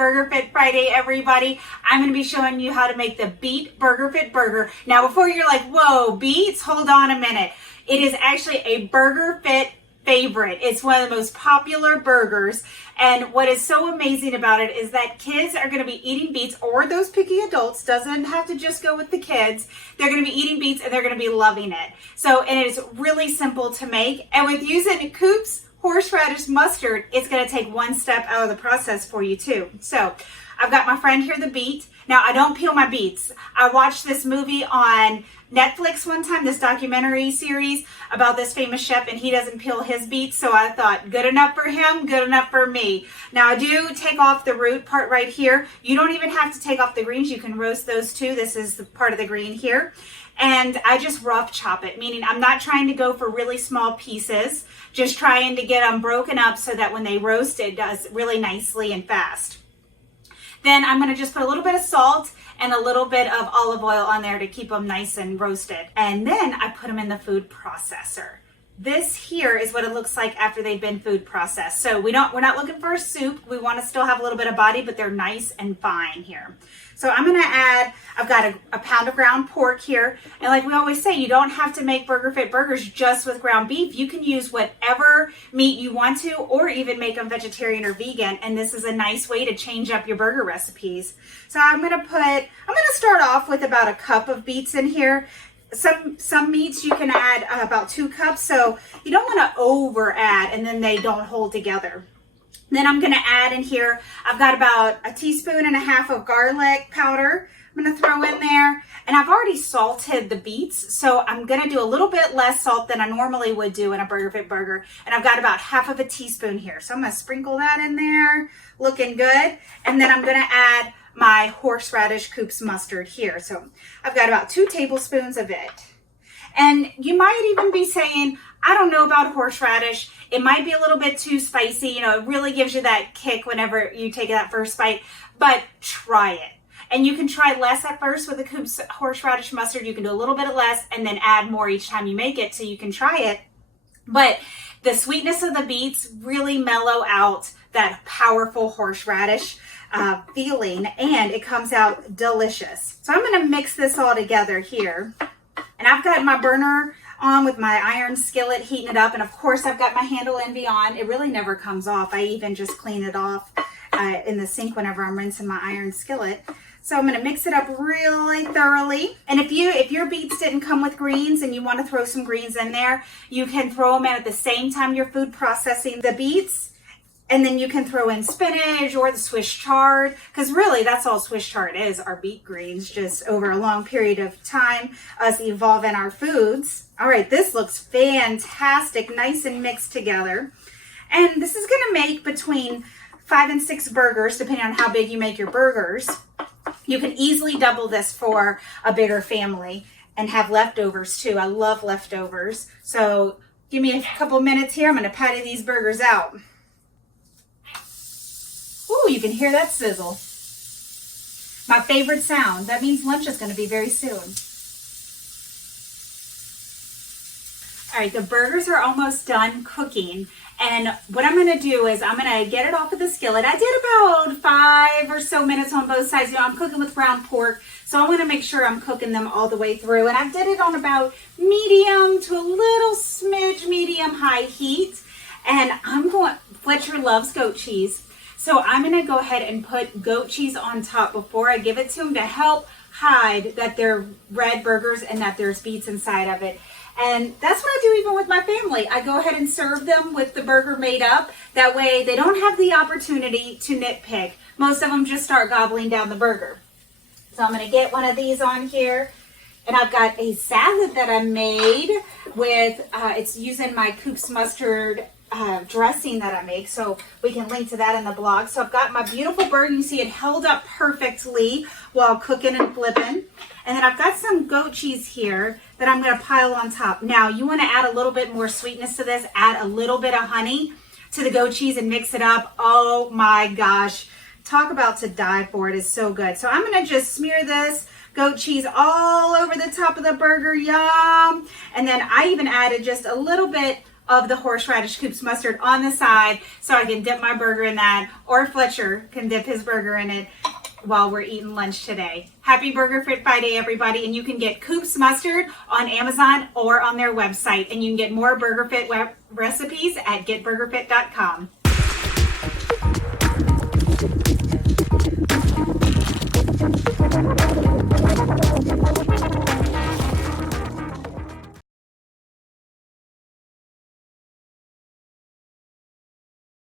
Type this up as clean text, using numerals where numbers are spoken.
BurgerFit Friday, everybody. I'm going to be showing you how to make the Beet BurgerFit burger. Now, before you're like, whoa, beets? Hold on a minute. It is actually a BurgerFit Favorite. It's one of the most popular burgers. And what is so amazing about it is that kids are going to be eating beets, or those picky adults, doesn't have to just go with the kids. They're going to be eating beets and they're going to be loving it. So, and it is really simple to make. And with using Koops Horseradish Mustard, it's going to take one step out of the process for you too. So I've got my friend here, the beet. Now, I don't peel my beets. I watched this movie on Netflix one time, this documentary series about this famous chef, and he doesn't peel his beets. So I thought, good enough for him, good enough for me. Now, I do take off the root part right here. You don't even have to take off the greens. You can roast those too. This is the part of the green here. And I just rough chop it, meaning I'm not trying to go for really small pieces, just trying to get them broken up so that when they roast, it does really nicely and fast. Then I'm going to just put a little bit of salt and a little bit of olive oil on there to keep them nice and roasted. And then I put them in the food processor. This here is what it looks like after they've been food processed. So we're not looking for a soup. We want to still have a little bit of body, but they're nice and fine here. So I'm going to add, I've got a pound of ground pork here. And like we always say, you don't have to make BurgerFit burgers just with ground beef. You can use whatever meat you want to, or even make them vegetarian or vegan. And this is a nice way to change up your burger recipes. So I'm going to start off with about a cup of beets in here. Some meats you can add about 2 cups, so you don't want to over add and then they don't hold together. Then I'm going to add in here, I've got about 1.5 teaspoons of garlic powder. I'm going to throw in there, and I've already salted the beets, so I'm going to do a little bit less salt than I normally would do in a BurgerFit burger, and I've got about 1/2 teaspoon here. So I'm going to sprinkle that in there, looking good, and then I'm going to add my Horseradish Koops Mustard here. So I've got about 2 tablespoons of it. And you might even be saying, I don't know about horseradish. It might be a little bit too spicy. You know, it really gives you that kick whenever you take that first bite, but try it. And you can try less at first with the Koops Horseradish Mustard. You can do a little bit of less and then add more each time you make it, so you can try it. But the sweetness of the beets really mellow out that powerful horseradish feeling, and it comes out delicious. So I'm going to mix this all together here. And I've got my burner on with my iron skillet heating it up, and of course I've got my handle envy on. It really never comes off. I even just clean it off in the sink whenever I'm rinsing my iron skillet. So I'm going to mix it up really thoroughly. And if your beets didn't come with greens and you want to throw some greens in there, you can throw them in at the same time you're food processing the beets. And then you can throw in spinach or the Swiss chard, because really that's all Swiss chard is, our beet greens, just over a long period of time, us evolving our foods. All right, this looks fantastic, nice and mixed together. And this is going to make between 5 and 6 burgers, depending on how big you make your burgers. You can easily double this for a bigger family and have leftovers too. I love leftovers. So give me a couple minutes here. I'm going to patty these burgers out. Ooh, you can hear that sizzle. My favorite sound. That means lunch is going to be very soon. All right, the burgers are almost done cooking. And what I'm going to do is I'm going to get it off of the skillet. I did about 5 or so minutes on both sides. You know, I'm cooking with ground pork, so I want to make sure I'm cooking them all the way through. And I did it on about medium to a little smidge medium-high heat. And Fletcher loves goat cheese. So I'm going to go ahead and put goat cheese on top before I give it to him to help hide that they're red burgers and that there's beets inside of it. And that's what I do even with my family. I go ahead and serve them with the burger made up. That way they don't have the opportunity to nitpick. Most of them just start gobbling down the burger. So I'm going to get one of these on here. And I've got a salad that I made with, it's using my Koops Mustard dressing that I make, so we can link to that in the blog. So I've got my beautiful burger. You see it held up perfectly while cooking and flipping. And then I've got some goat cheese here that I'm going to pile on top. Now you want to add a little bit more sweetness to this. Add a little bit of honey to the goat cheese and mix it up. Oh my gosh, talk about to die for. It is so good. So I'm going to just smear this goat cheese all over the top of the burger. Yum. And then I even added just a little bit of the Horseradish Koops Mustard on the side so I can dip my burger in that, or Fletcher can dip his burger in it while we're eating lunch today. Happy BurgerFit Friday, everybody. And you can get Koops Mustard on Amazon or on their website. And you can get more BurgerFit recipes at getburgerfit.com.